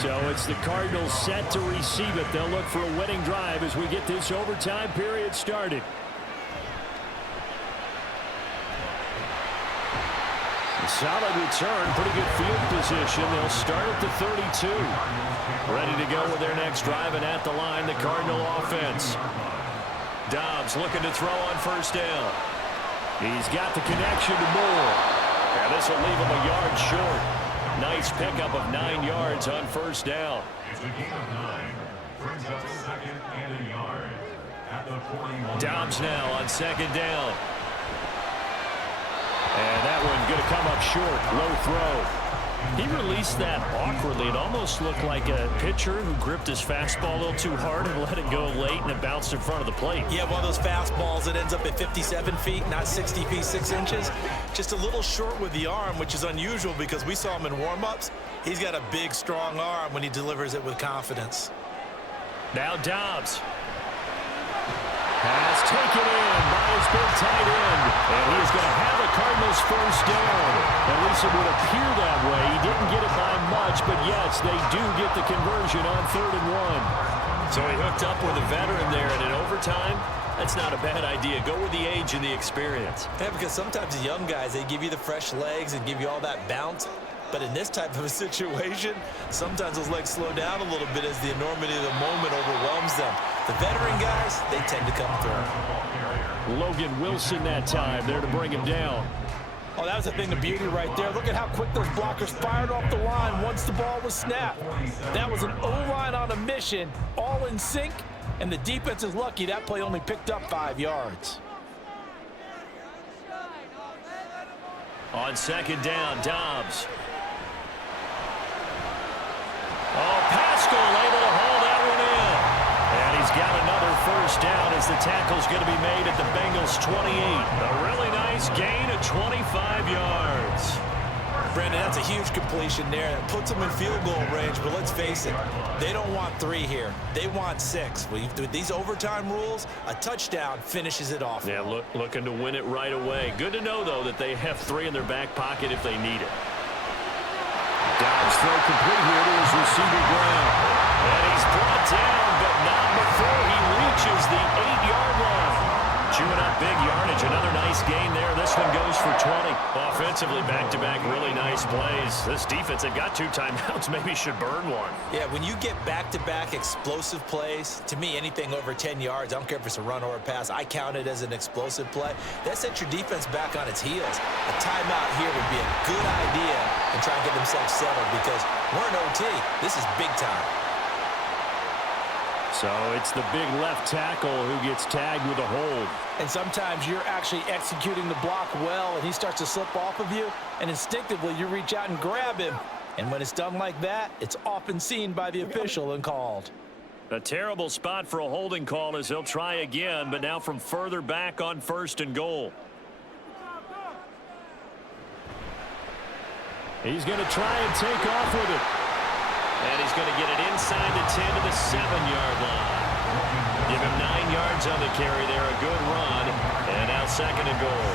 So it's the Cardinals set to receive it. They'll look for a winning drive as we get this overtime period started. A solid return, pretty good field position. They'll start at the 32. Ready to go with their next drive, and at the line, the Cardinal offense. Dobbs looking to throw on first down. He's got the connection to Moore. And this will leave him a yard short. Nice pickup of 9 yards on first down. It's a gain of 9. Brings up second and a yard at the 41. Dobbs now on second down. And that one going to come up short. Low throw. He released that awkwardly. It almost looked like a pitcher who gripped his fastball a little too hard and let it go late, and it bounced in front of the plate. Yeah, one of those fastballs that ends up at 57 feet, not 60 feet, 6 inches. Just a little short with the arm, which is unusual because we saw him in warm-ups. He's got a big, strong arm when he delivers it with confidence. Now Dobbs. Has taken in by his big tight end. And he is going to have a Cardinals first down. At least it would appear that way. He didn't get it by much, but yes, they do get the conversion on 3rd and 1. So he hooked up with a veteran there, and in overtime, that's not a bad idea. Go with the age and the experience. Yeah, because sometimes the young guys, they give you the fresh legs and give you all that bounce. But in this type of a situation, sometimes those legs slow down a little bit as the enormity of the moment overwhelms them. The veteran guys, they tend to come through. Logan Wilson that time there to bring him down. Oh, that was a thing of beauty right there. Look at how quick those blockers fired off the line once the ball was snapped. That was an O-line on a mission, all in sync, and the defense is lucky that play only picked up 5 yards. On second down, Dobbs. Oh, Pascal able to haul that one in. And he's got another first down as the tackle's going to be made at the Bengals 28. A really nice gain of 25 yards. Brandon, that's a huge completion there. That puts them in field goal range, but let's face it, they don't want 3 here. They want 6. With these overtime rules, a touchdown finishes it off. Yeah, looking to win it right away. Good to know, though, that they have 3 in their back pocket if they need it. Dobbs throw complete here to his receiver Brown. And he's brought down, but not before he reaches the 8-yard line. Chewing up big yardage. Another nice gain there. This one goes for 20. Offensively, back-to-back, really nice plays. This defense, they've got 2 timeouts. Maybe should burn one. Yeah, when you get back-to-back explosive plays, to me, anything over 10 yards, I don't care if it's a run or a pass, I count it as an explosive play. That sets your defense back on its heels. A timeout here would be a good idea and try and get themselves settled because we're in OT. This is big time. So it's the big left tackle who gets tagged with a hold. And sometimes you're actually executing the block well, and he starts to slip off of you, and instinctively you reach out and grab him. And when it's done like that, it's often seen by the official and called. A terrible spot for a holding call as he'll try again, but now from further back on 1st and goal. He's going to try and take off with it. And he's going to get it inside the 10 to the 7-yard line. Give him 9 yards on the carry there. A good run. And now 2nd and goal.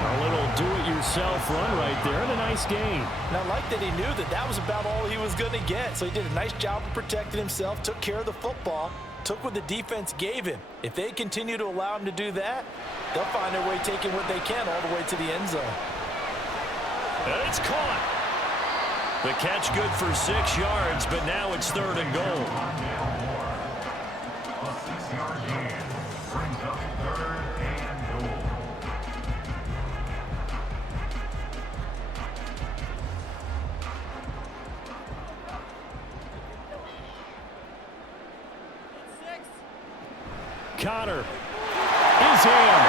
A little do-it-yourself run right there and a nice gain. And I like that he knew that that was about all he was going to get. So he did a nice job of protecting himself, took care of the football, took what the defense gave him. If they continue to allow him to do that, they'll find their way taking what they can all the way to the end zone. And it's caught. The catch good for 6 yards, but now it's 3rd and goal. A 6-yard gain brings up 3rd and goal. Connor is in.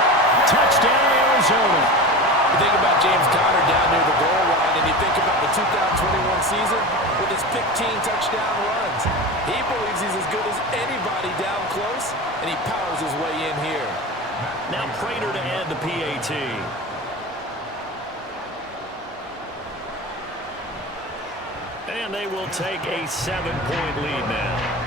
Touchdown, Arizona. You think about James Conner down near the goal line, and you think about the 2021 season with his 15 touchdown runs. He believes he's as good as anybody down close, and he powers his way in here. Now Prater to add the PAT. And they will take a 7-point lead now.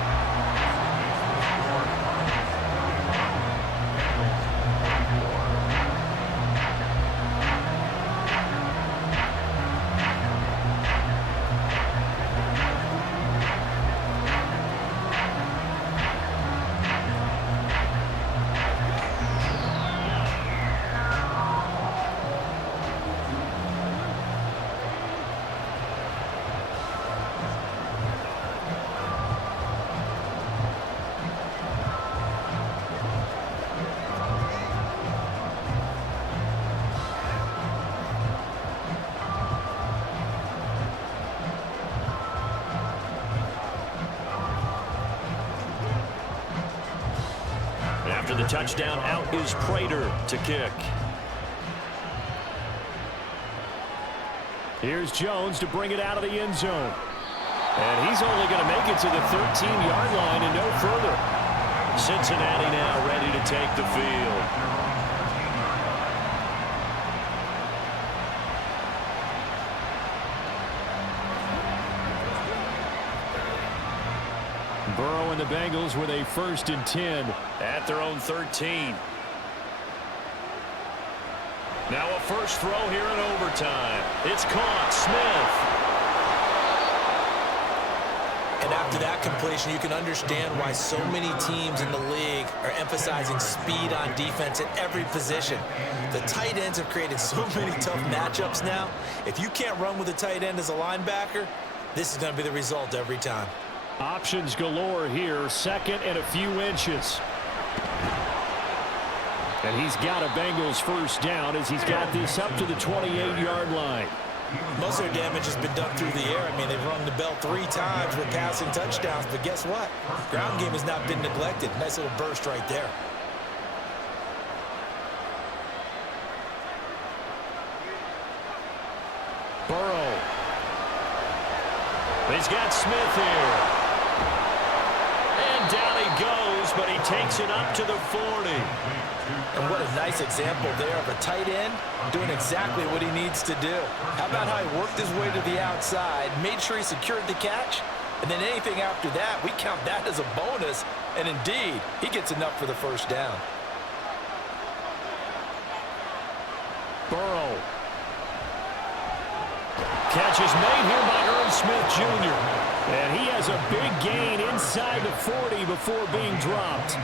After the touchdown, out is Prater to kick. Here's Jones to bring it out of the end zone. And he's only going to make it to the 13-yard line and no further. Cincinnati now ready to take the field. Burrow and the Bengals with a 1st and 10. At their own 13. Now a first throw here in overtime. It's caught. Smith. And after that completion, you can understand why so many teams in the league are emphasizing speed on defense at every position. The tight ends have created so many tough matchups now. If you can't run with a tight end as a linebacker, this is going to be the result every time. Options galore here. 2nd and a few inches. And he's got a Bengals 1st down as he's got this up to the 28-yard line. Most of their damage has been done through the air. I mean, they've rung the bell 3 times with passing touchdowns, but guess what? Ground game has not been neglected. Nice little burst right there. Burrow. He's got Smith here. And down he goes, but he takes it up to the 40. And what a nice example there of a tight end doing exactly what he needs to do. How about how he worked his way to the outside, made sure he secured the catch, and then anything after that, we count that as a bonus. And indeed, he gets enough for the 1st down. Burrow. Catch is made here by Irv Smith Jr. And he has a big gain inside the 40 before being dropped.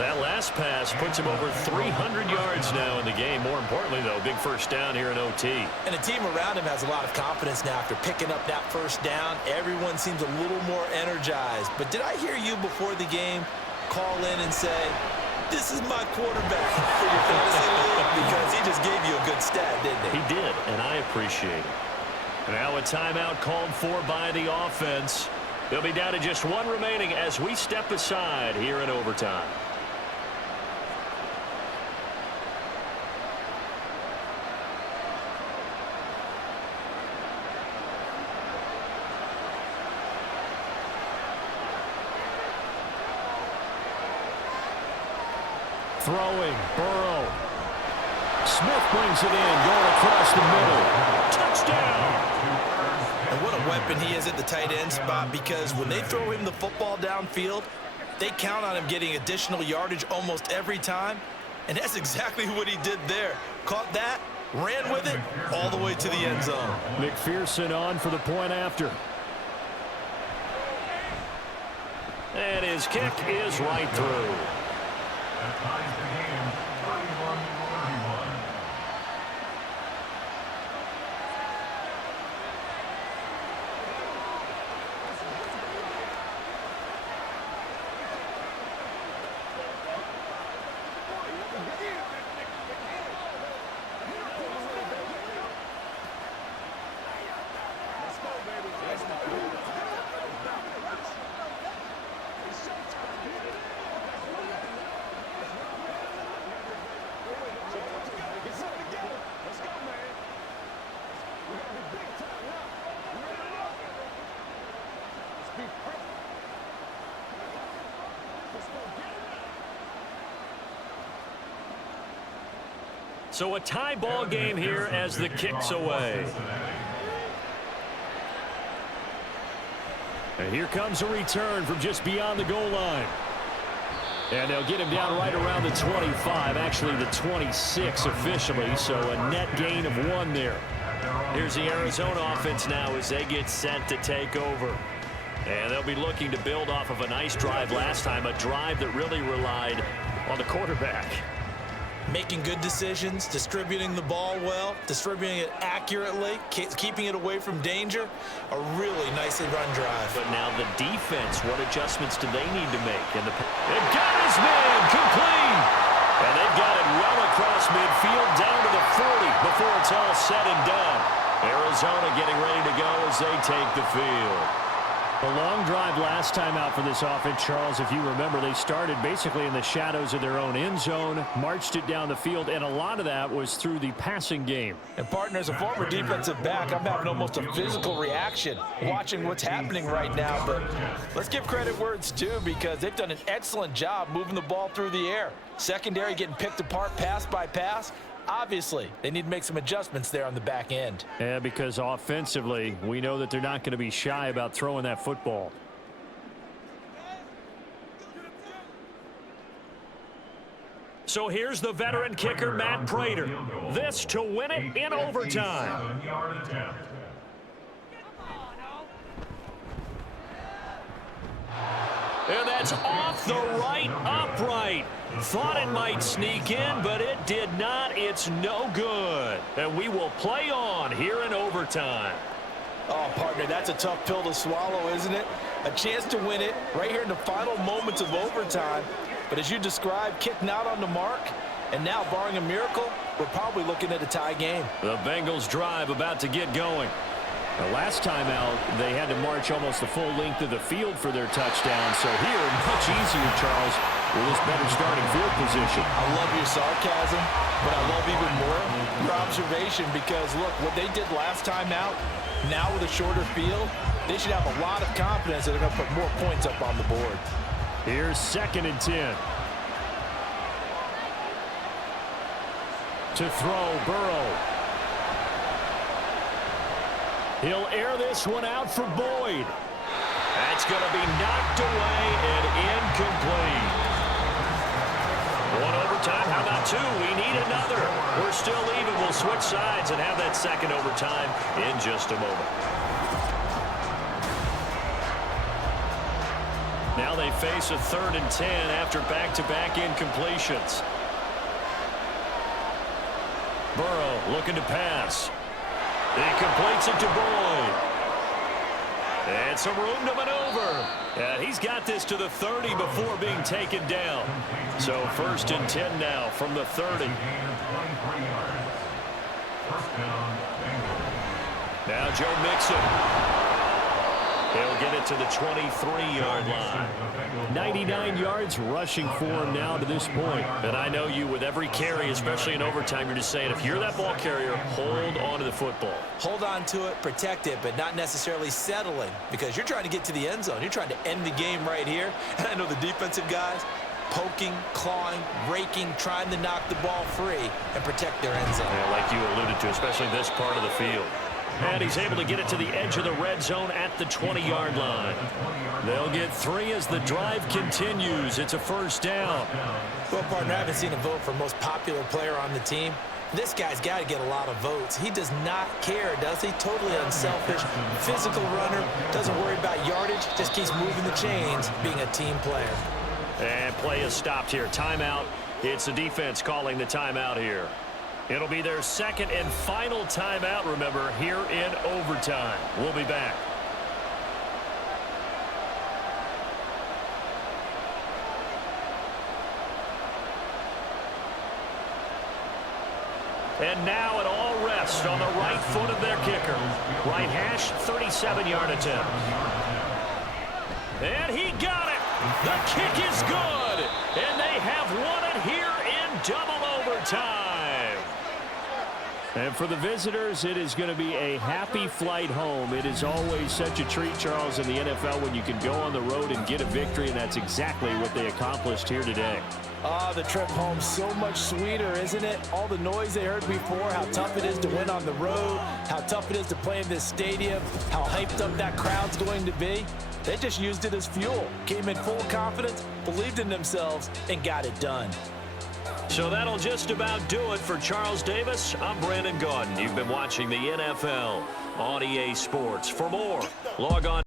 That last pass puts him over 300 yards now in the game. More importantly, though, big 1st down here in OT. And the team around him has a lot of confidence now after picking up that 1st down. Everyone seems a little more energized. But did I hear you before the game call in and say, this is my quarterback for your fantasy league? Because he just gave you a good stat, didn't he? He did, and I appreciate it. Now a timeout called for by the offense. They'll be down to just one remaining as we step aside here in overtime. Throwing, Burrow. Smith brings it in, going across the middle. Touchdown! And what a weapon he is at the tight end spot, because when they throw him the football downfield, they count on him getting additional yardage almost every time. And that's exactly what he did there. Caught that, ran with it, all the way to the end zone. McPherson on for the point after. And his kick is right through. That ties the game 31-31. So a tie ball game here as the kick's away. And here comes a return from just beyond the goal line. And they'll get him down right around the 25, actually the 26 officially, so a net gain of 1 there. Here's the Arizona offense now as they get set to take over. And they'll be looking to build off of a nice drive last time, a drive that really relied on the quarterback. Making good decisions, distributing the ball well, distributing it accurately, keeping it away from danger. A really nicely run drive. But now the defense, what adjustments do they need to make? And they've got his man complete. And they've got it well across midfield down to the 40 before it's all said and done. Arizona getting ready to go as they take the field. A long drive last time out for this offense, Charles. If you remember, they started basically in the shadows of their own end zone, marched it down the field, and a lot of that was through the passing game. And, partner, as a former defensive back, I'm having almost a physical reaction watching what's happening right now. But let's give credit where it's due, because they've done an excellent job moving the ball through the air. Secondary getting picked apart pass by pass. Obviously, they need to make some adjustments there on the back end. Yeah, because offensively, we know that they're not going to be shy about throwing that football. So here's the veteran kicker, Matt Prater. This to win it in overtime. And that's off the right upright. Thought it might sneak in, but it did not. It's no good. And we will play on here in overtime. Oh, partner, that's a tough pill to swallow, isn't it? A chance to win it right here in the final moments of overtime. But as you described, kick not on the mark. And now, barring a miracle, we're probably looking at a tie game. The Bengals drive about to get going. The last time out, they had to march almost the full length of the field for their touchdown. So here, much easier, Charles, with this better starting field position. I love your sarcasm, but I love even more your observation, because, look, what they did last time out, now with a shorter field, they should have a lot of confidence that they're going to put more points up on the board. Here's 2nd and 10. To throw, Burrow. He'll air this one out for Boyd. That's going to be knocked away and incomplete. One overtime. How about 2? We need another. We're still even. We'll switch sides and have that second overtime in just a moment. Now they face a 3rd and 10 after back-to-back incompletions. Burrow looking to pass. He completes it to Boyd. And some room to maneuver. And he's got this to the 30 before being taken down. So 1st and 10 now from the 30. Now Joe Mixon. He'll get it to the 23-yard line. 99 yards rushing for him now to this point. And I know you, with every carry, especially in overtime, you're just saying, if you're that ball carrier, hold on to the football. Hold on to it, protect it, but not necessarily settling, because you're trying to get to the end zone. You're trying to end the game right here. And I know the defensive guys, poking, clawing, raking, trying to knock the ball free and protect their end zone. Yeah, like you alluded to, especially this part of the field. And he's able to get it to the edge of the red zone at the 20-yard line. They'll get 3 as the drive continues. It's a first down. Well, partner, I haven't seen a vote for most popular player on the team. This guy's got to get a lot of votes. He does not care, does he? Totally unselfish, physical runner, doesn't worry about yardage, just keeps moving the chains, being a team player. And play is stopped here. Timeout. It's the defense calling the timeout here. It'll be their second and final timeout, remember, here in overtime. We'll be back. And now it all rests on the right foot of their kicker. Right hash, 37-yard attempt. And he got it. The kick is good. And they have won it here in double overtime. And for the visitors, it is going to be a happy flight home. It is always such a treat, Charles, in the NFL when you can go on the road and get a victory, and that's exactly what they accomplished here today. The trip home so much sweeter, isn't it? All the noise they heard before, how tough it is to win on the road, how tough it is to play in this stadium, how hyped up that crowd's going to be. They just used it as fuel, came in full confidence, believed in themselves, and got it done. So that'll just about do it for Charles Davis. I'm Brandon Gaudin. You've been watching the NFL on EA Sports. For more, log on.